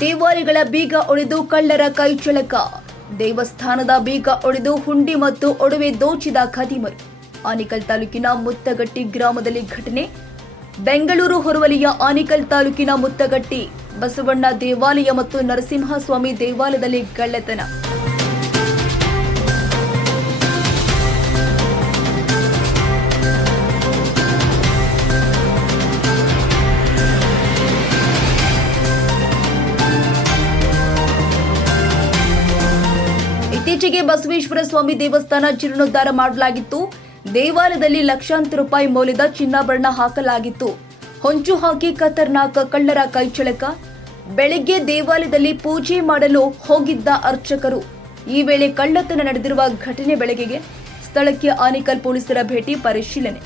ದೇವಾಲಯಗಳ ಬೀಗ ಒಡೆದು ಕಳ್ಳರ ಕೈಚಳಕ. ದೇವಸ್ಥಾನದ ಬೀಗ ಒಡೆದು ಹುಂಡಿ ಮತ್ತು ಒಡವೆ ದೋಚಿದ ಖದೀಮರು. ಆನೇಕಲ್ ತಾಲೂಕಿನ ಮುತ್ತಗಟ್ಟಿ ಗ್ರಾಮದಲ್ಲಿ ಘಟನೆ. ಬೆಂಗಳೂರು ಹೊರವಲಯ ಆನೇಕಲ್ ತಾಲೂಕಿನ ಮುತ್ತಗಟ್ಟಿ ಬಸವಣ್ಣ ದೇವಾಲಯ ಮತ್ತು ನರಸಿಂಹಸ್ವಾಮಿ ದೇವಾಲಯದಲ್ಲಿ ಕಳ್ಳತನ. ಇತ್ತೀಚೆಗೆ ಬಸವೇಶ್ವರ ಸ್ವಾಮಿ ದೇವಸ್ಥಾನ ಜೀರ್ಣೋದ್ಧಾರ ಮಾಡಲಾಗಿತ್ತು. ದೇವಾಲಯದಲ್ಲಿ ಲಕ್ಷಾಂತರ ರೂಪಾಯಿ ಮೌಲ್ಯದ ಚಿನ್ನಾಭರಣ ಹಾಕಲಾಗಿತ್ತು. ಹೊಂಚು ಹಾಕಿ ಖತರ್ನಾಕ್ ಕಳ್ಳರ ಕೈಚಳಕ. ಬೆಳಗ್ಗೆ ದೇವಾಲಯದಲ್ಲಿ ಪೂಜೆ ಮಾಡಲು ಹೋಗಿದ್ದ ಅರ್ಚಕರು. ಈ ವೇಳೆ ಕಳ್ಳತನ ನಡೆದಿರುವ ಘಟನೆ ಬೆಳಗ್ಗೆ ಸ್ಥಳಕ್ಕೆ ಆನೇಕಲ್ ಪೊಲೀಸರ ಭೇಟಿ ಪರಿಶೀಲನೆ.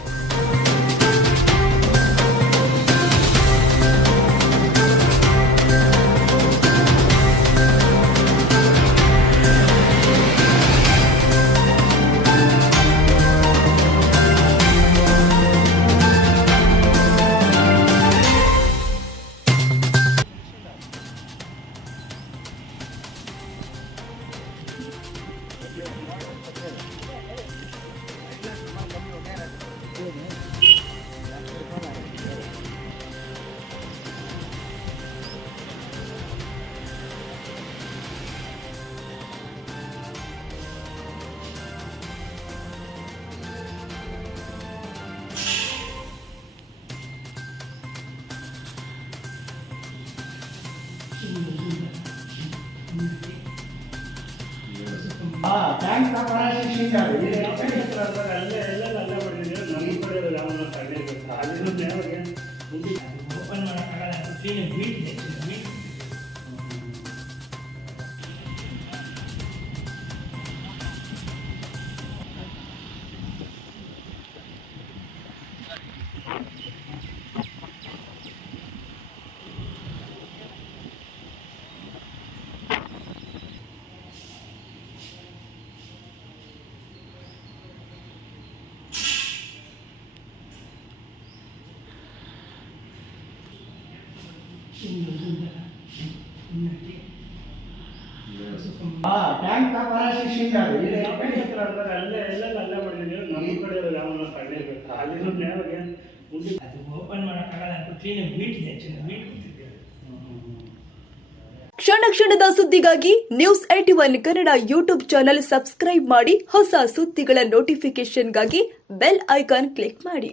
ಟ್ಯಾಂಕ್ ಶಿಕ್ಷೆ ಓಪನ್ ಮಾಡೋಕ್ಕಾಗಲ್ಲ. ಟ್ಯಾಂಕ್ ಶಿಕ್ಷೆ ಓಪನ್ ಮಾಡೋಕ್ಕಾಗಲ್ಲ. ಕ್ಷಣ ಕ್ಷಣದ ಸುದ್ದಿಗಾಗಿ news 81 Kannada YouTube channel subscribe ಮಾಡಿ. ಹೊಸ ಸುದ್ದಿಗಳ ನೋಟಿಫಿಕೇಶನ್ಗಾಗಿ ಬೆಲ್ ಐಕಾನ್ ಕ್ಲಿಕ್ ಮಾಡಿ.